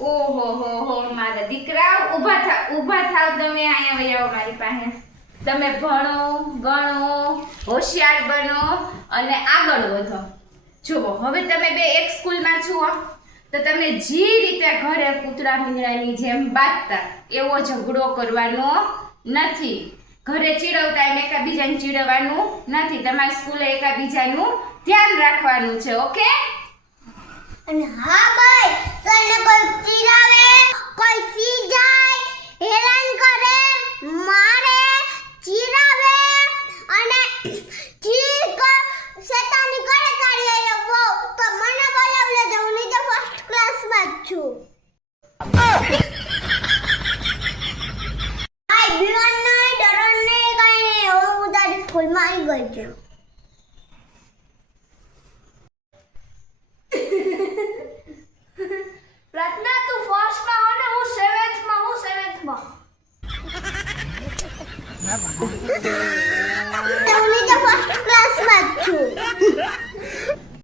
ઓહો હો મારા દીકરા, ઊભા થાવ તમે, અહીંયા આવો મારી પાસે. તમે ભણો, ગણો, હોશિયાર બનો અને આગળ વધો. જુઓ, હવે તમે બે એક સ્કૂલમાં છો તો તમે જે રીતે ઘરે કૂતરા મીંગડાની જેમ બાંધતા એવો ઝઘડો કરવાનો નથી. ઘરે ચીડવતા એમ એકાબીજાને ચીડવવાનું નથી. તમારી સ્કૂલે એકાબીજાનું ધ્યાન રાખવાનું છે. ઓકે? અને હા ભાઈ, તને કોઈ ચીરાવે, કોઈ ખીજાય, હેરાન કરે, મારે, ચીરાવે અને ઠીક શેતાની કરે તારી બહુ તો મને બોલાવ લેજે. હું નીચે ફર્સ્ટ ક્લાસમાં જ છું. ભાઈ બીવાન નહીં, ડરન નહીં, કાંઈ નહીં. હવે હું તારી સ્કૂલમાં આવી ગઈ છું. પ્રાર્થના તું ફર્સ્ટમાં હો ને હું સેવન્થમાં. હું નીચે ફર્સ્ટ ક્લાસમાં જ છું.